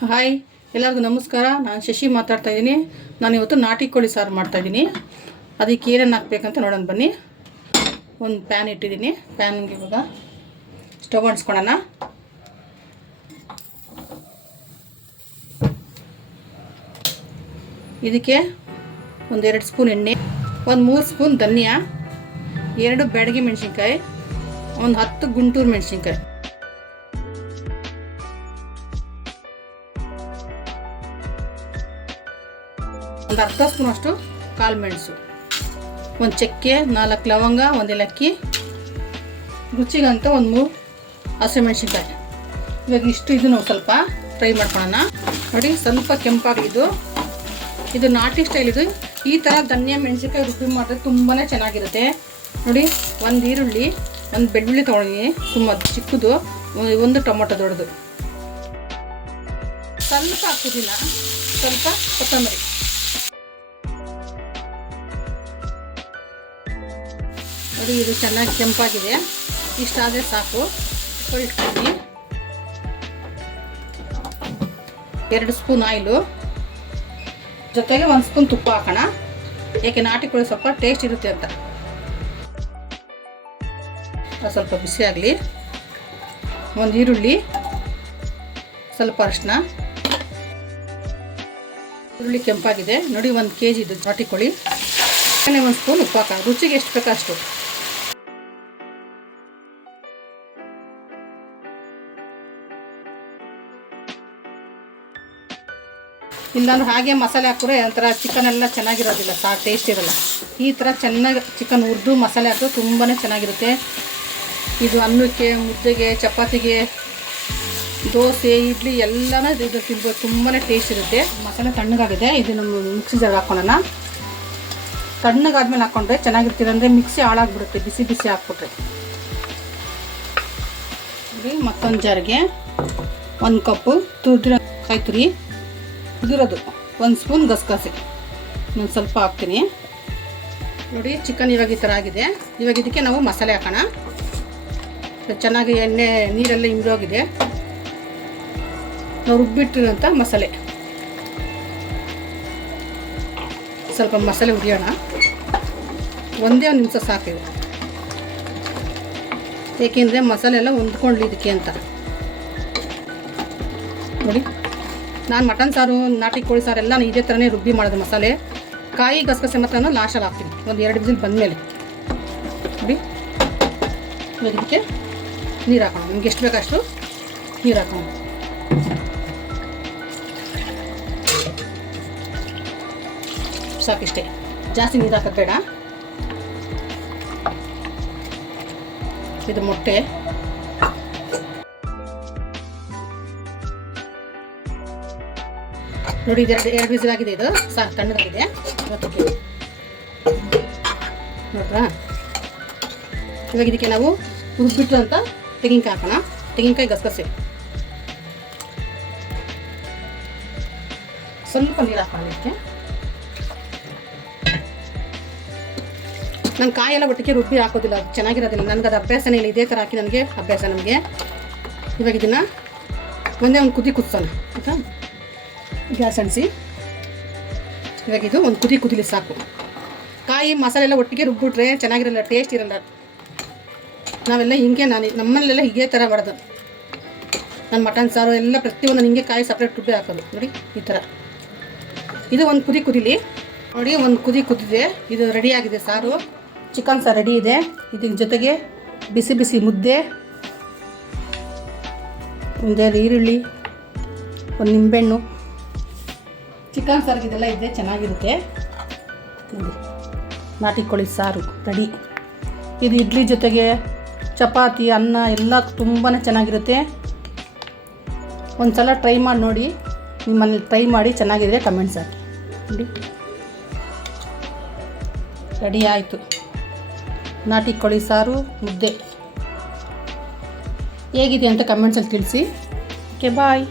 Hi, ಎಲ್ಲರಿಗೂ ನಮಸ್ಕಾರ. ನಾನು ಶಶಿ ಮಾತಾಡ್ತಾ ಇದ್ದೀನಿ. ನಾನು ಇವತ್ತು ನಾಟಿ ಕೋಳಿ ಸಾರು ಮಾಡ್ತಾಯಿದ್ದೀನಿ. ಅದಕ್ಕೆ ಏನೇನು ಹಾಕ್ಬೇಕಂತ ನೋಡೋಣ ಬನ್ನಿ. ಒಂದು ಪ್ಯಾನ್ ಇಟ್ಟಿದ್ದೀನಿ. ಪ್ಯಾನ್ಗೆ ಇವಾಗ ಸ್ಟವ್ ಅಂಟಿಸ್ಕೊಳ್ಳೋಣ. ಇದಕ್ಕೆ ಒಂದು 2 ಸ್ಪೂನ್ ಎಣ್ಣೆ, ಒಂದು 3 ಸ್ಪೂನ್ ಧನಿಯಾ, 2 ಬ್ಯಾಡಗಿ ಮೆಣಸಿನ್ಕಾಯಿ, ಒಂದು 10 ಗುಂಟೂರು ಮೆಣಸಿನ್ಕಾಯಿ, ಒಂದು ಅರ್ಧ ಸ್ಪೂನ್ ಅಷ್ಟು ಕಾಳು ಮೆಣಸು, ಒಂದು ಚಕ್ಕೆ, 4 ಲವಂಗ, 1 ಏಲಕ್ಕಿ, ರುಚಿಗಂತ ಒಂದು 3 ಹಸಿಮೆಣಸಿನ್ಕಾಯಿ. ಇವಾಗ ಇದು ನಾವು ಸ್ವಲ್ಪ ಫ್ರೈ ಮಾಡ್ಕೊಳ್ಳೋಣ. ನೋಡಿ, ಸ್ವಲ್ಪ ಕೆಂಪಾಗಿದ್ದು. ಇದು ನಾಟಿ ಸ್ಟೈಲ್. ಇದು ಈ ಥರ ಧನಿಯಾ ಮೆಣಸಿನ್ಕಾಯಿ ರುಬ್ಬಿ ಮಾಡಿದ್ರೆ ತುಂಬಾ ಚೆನ್ನಾಗಿರುತ್ತೆ. ನೋಡಿ, 1 ಈರುಳ್ಳಿ, 1 ಬೆಳ್ಳುಳ್ಳಿ ತೊಗೊಂಡಿದ್ದೀನಿ, ತುಂಬ ಚಿಕ್ಕದು, 1 ಟೊಮೊಟೊ ದೊಡ್ಡದು, ಸ್ವಲ್ಪ ಹಾಕೋದಿಲ್ಲ, ಸ್ವಲ್ಪ ಕೊತ್ತಂಬರಿ. ನೋಡಿ, ಇದು ಚೆನ್ನಾಗಿ ಕೆಂಪಾಗಿದೆ. ಇಷ್ಟಾದರೆ ಸಾಕು. ಇಟ್ಕೊಂಡು 2 ಸ್ಪೂನ್ ಆಯಿಲು, ಜೊತೆಗೆ 1 ಸ್ಪೂನ್ ತುಪ್ಪ ಹಾಕೋಣ. ಏಕೆ ನಾಟಿ ಕೋಳಿ ಸ್ವಲ್ಪ ಟೇಸ್ಟ್ ಇರುತ್ತೆ ಅಂತ. ಸ್ವಲ್ಪ ಬಿಸಿ ಆಗಲಿ. 1 ಈರುಳ್ಳಿ, ಸ್ವಲ್ಪ ಅರಿಶಿನ. ಈರುಳ್ಳಿ ಕೆಂಪಾಗಿದೆ. ನೋಡಿ, 1 kg ಇದು ನಾಟಿ ಕೋಳಿ. 1 ಸ್ಪೂನ್ ಉಪ್ಪು ಹಾಕೋಣ, ರುಚಿಗೆ ಎಷ್ಟು ಬೇಕೋ ಅಷ್ಟು. ಇಲ್ಲಾಂದ್ರೆ ಹಾಗೆ ಮಸಾಲೆ ಹಾಕಿದ್ರೆ ಒಂಥರ ಚಿಕನ್ ಎಲ್ಲ ಚೆನ್ನಾಗಿರೋದಿಲ್ಲ, ಟೇಸ್ಟ್ ಇರೋಲ್ಲ. ಈ ಥರ ಚೆನ್ನಾಗಿ ಚಿಕನ್ ಹುರಿದು ಮಸಾಲೆ ಹಾಕಿದ್ರೆ ತುಂಬಾ ಚೆನ್ನಾಗಿರುತ್ತೆ. ಇದು ಅನ್ನಕ್ಕೆ, ಮುದ್ದೆಗೆ, ಚಪಾತಿಗೆ, ದೋಸೆ, ಇಡ್ಲಿ ಎಲ್ಲನೂ ಇದು ತಿನ್ಬೋದು. ತುಂಬಾ ಟೇಸ್ಟ್ ಇರುತ್ತೆ. ಮಸಾಲೆ ತಣ್ಣಗಾಗಿದೆ. ಇದು ನಮ್ಮ ಮಿಕ್ಸಿ ಜಾರ್ಗೆ ಹಾಕ್ಕೊಳ್ಳೋಣ. ತಣ್ಣಗಾದ್ಮೇಲೆ ಹಾಕ್ಕೊಂಡ್ರೆ ಚೆನ್ನಾಗಿರ್ತೀರ, ಅಂದರೆ ಮಿಕ್ಸಿ ಹಾಳಾಗ್ಬಿಡುತ್ತೆ ಬಿಸಿ ಬಿಸಿ ಹಾಕ್ಬಿಟ್ರೆ. ಮತ್ತೊಂದು ಜಾರಿಗೆ 1 ಕಪ್ಪು ತುರಿದಿರೋ ಕಾಯಿ ತುರಿ, ಉದುರೋದು 1 ಸ್ಪೂನ್ ಗಸಗಸೆ, ನಾನು ಸ್ವಲ್ಪ ಹಾಕ್ತೀನಿ. ನೋಡಿ, ಚಿಕನ್ ಇವಾಗ ಈ ಥರ ಆಗಿದೆ. ಇವಾಗ ಇದಕ್ಕೆ ನಾವು ಮಸಾಲೆ ಹಾಕೋಣ. ಚೆನ್ನಾಗಿ ಎಣ್ಣೆ ನೀರೆಲ್ಲ ಇಂಗೋಗಿದೆ. ನಾವು ರುಬ್ಬಿಟ್ಟಿರೋಂಥ ಮಸಾಲೆ, ಸ್ವಲ್ಪ ಮಸಾಲೆ ಹುರಿಯೋಣ. ಒಂದೇ 1 ನಿಮಿಷ ಸಾಕಿದೆ, ಏಕೆಂದರೆ ಮಸಾಲೆ ಎಲ್ಲ ಹೊಂದ್ಕೊಳ್ಳಿ ಇದಕ್ಕೆ ಅಂತ. ನೋಡಿ, ನಾನು ಮಟನ್ ಸಾರು, ನಾಟಿ ಕೋಳಿ ಸಾರು ಎಲ್ಲ ಇದೇ ಥರನೇ ರುಬ್ಬಿ ಮಾಡೋದು. ಮಸಾಲೆ, ಕಾಯಿ, ಗಸಗಸೆ ಮಾತ್ರ ಲಾಸ್ಟಲ್ಲಿ ಹಾಕ್ತೀನಿ, ಒಂದು 2 ವಿಸಿಲ್ ಬಂದಮೇಲೆ. ನೋಡಿ, ಇದಕ್ಕೆ ನೀರು ಹಾಕೋಣ. ನಿಮ್ಗೆ ಎಷ್ಟು ಬೇಕಷ್ಟು ನೀರು ಹಾಕೋಣ. ಸಾಕಿಷ್ಟೇ, ಜಾಸ್ತಿ ನೀರು ಹಾಕೋದು ಬೇಡ. ಇದು ಮೊಟ್ಟೆ, ನೋಡಿ, 2 ವಿಸಿಲ್ ಆಗಿದೆ. ಇದು ಸಾಕು, ತಣ್ಣಗಾಗಿದೆ. ನೋಡ್ರಾ, ಇವಾಗ ಇದಕ್ಕೆ ನಾವು ರುಬ್ಬಿಟ್ಟು ಅಂತ ತೆಂಗಿನಕಾಯಿ ಹಾಕೋಣ. ತೆಂಗಿನಕಾಯಿ, ಗಸಗಸೆ, ಸ್ವಲ್ಪ ನೀರು ಹಾಕೋಣ. ಇದಕ್ಕೆ ನಾನು ಕಾಯೆಲ್ಲ ಒಟ್ಟಿಗೆ ರುಬ್ಬಿ ಹಾಕೋದಿಲ್ಲ, ಅದು ಚೆನ್ನಾಗಿರೋದಿಲ್ಲ. ನನಗೆ ಅದು ಅಭ್ಯಾಸನೇ ಇಲ್ಲ. ಇದೇ ಥರ ಹಾಕಿ ನನಗೆ ಅಭ್ಯಾಸ. ನಮಗೆ ಇವಾಗ ಇದನ್ನು ಒಂದೇ ಒಂದು ಕುದಿ ಕುದಿಸೋಣ. ಆಯಿತಾ, ಗ್ಯಾಸ್ ಅಂಟಿಸಿ. ಇವಾಗ ಇದು ಒಂದು ಕುದಿಲಿ ಸಾಕು. ಕಾಯಿ ಮಸಾಲೆ ಎಲ್ಲ ಒಟ್ಟಿಗೆ ರುಬ್ಬಿಟ್ರೆ ಚೆನ್ನಾಗಿರಲ್ಲ, ಟೇಸ್ಟ್ ಇರಲ್ಲ. ನಾವೆಲ್ಲ ಹಿಂಗೆ, ನಮ್ಮಲ್ಲೆಲ್ಲ ಹೀಗೆ ಥರ ಮಾಡೋದು. ನಾನು ಮಟನ್ ಸಾರು ಎಲ್ಲ ಪ್ರತಿಯೊಂದು ಹಿಂಗೆ ಕಾಯಿ ಸಪ್ರೇಟ್ ರುಬ್ಬಿ ಹಾಕೋದು. ನೋಡಿ, ಈ ಥರ. ಇದು ಒಂದು ಕುದಿಲಿ. ನೋಡಿ, ಒಂದು ಕುದಿದೆ. ಇದು ರೆಡಿ ಆಗಿದೆ ಸಾರು. ಚಿಕನ್ ಸಾರು ರೆಡಿ ಇದೆ. ಇದ್ರ ಜೊತೆಗೆ ಬಿಸಿ ಬಿಸಿ ಮುದ್ದೆ, 1 ಈರುಳ್ಳಿ, 1 ನಿಂಬೆಹಣ್ಣು. ಚಿಕನ್ ಸಾರಿಗೆ ಇದೆಲ್ಲ ಇದೆ, ಚೆನ್ನಾಗಿರುತ್ತೆ. ನೋಡಿ, ನಾಟಿ ಕೋಳಿ ಸಾರು ರೆಡಿ. ಇದು ಇಡ್ಲಿ ಜೊತೆಗೆ, ಚಪಾತಿ, ಅನ್ನ ಎಲ್ಲ ತುಂಬಾ ಚೆನ್ನಾಗಿರುತ್ತೆ. ಒಂದು ಸಲ ಟ್ರೈ ಮಾಡಿ ನೋಡಿ. ನಿಮ್ಮಲ್ಲಿ ಟ್ರೈ ಮಾಡಿ ಚೆನ್ನಾಗಿದ್ರೆ ಕಮೆಂಟ್ಸ್ ಹಾಕಿ. ನೋಡಿ, ರೆಡಿ ಆಯಿತು ನಾಟಿ ಕೋಳಿ ಸಾರು ಮುದ್ದೆ. ಹೇಗಿದೆ ಅಂತ ಕಮೆಂಟ್ಸಲ್ಲಿ ತಿಳಿಸಿ. ಓಕೆ, ಬಾಯ್.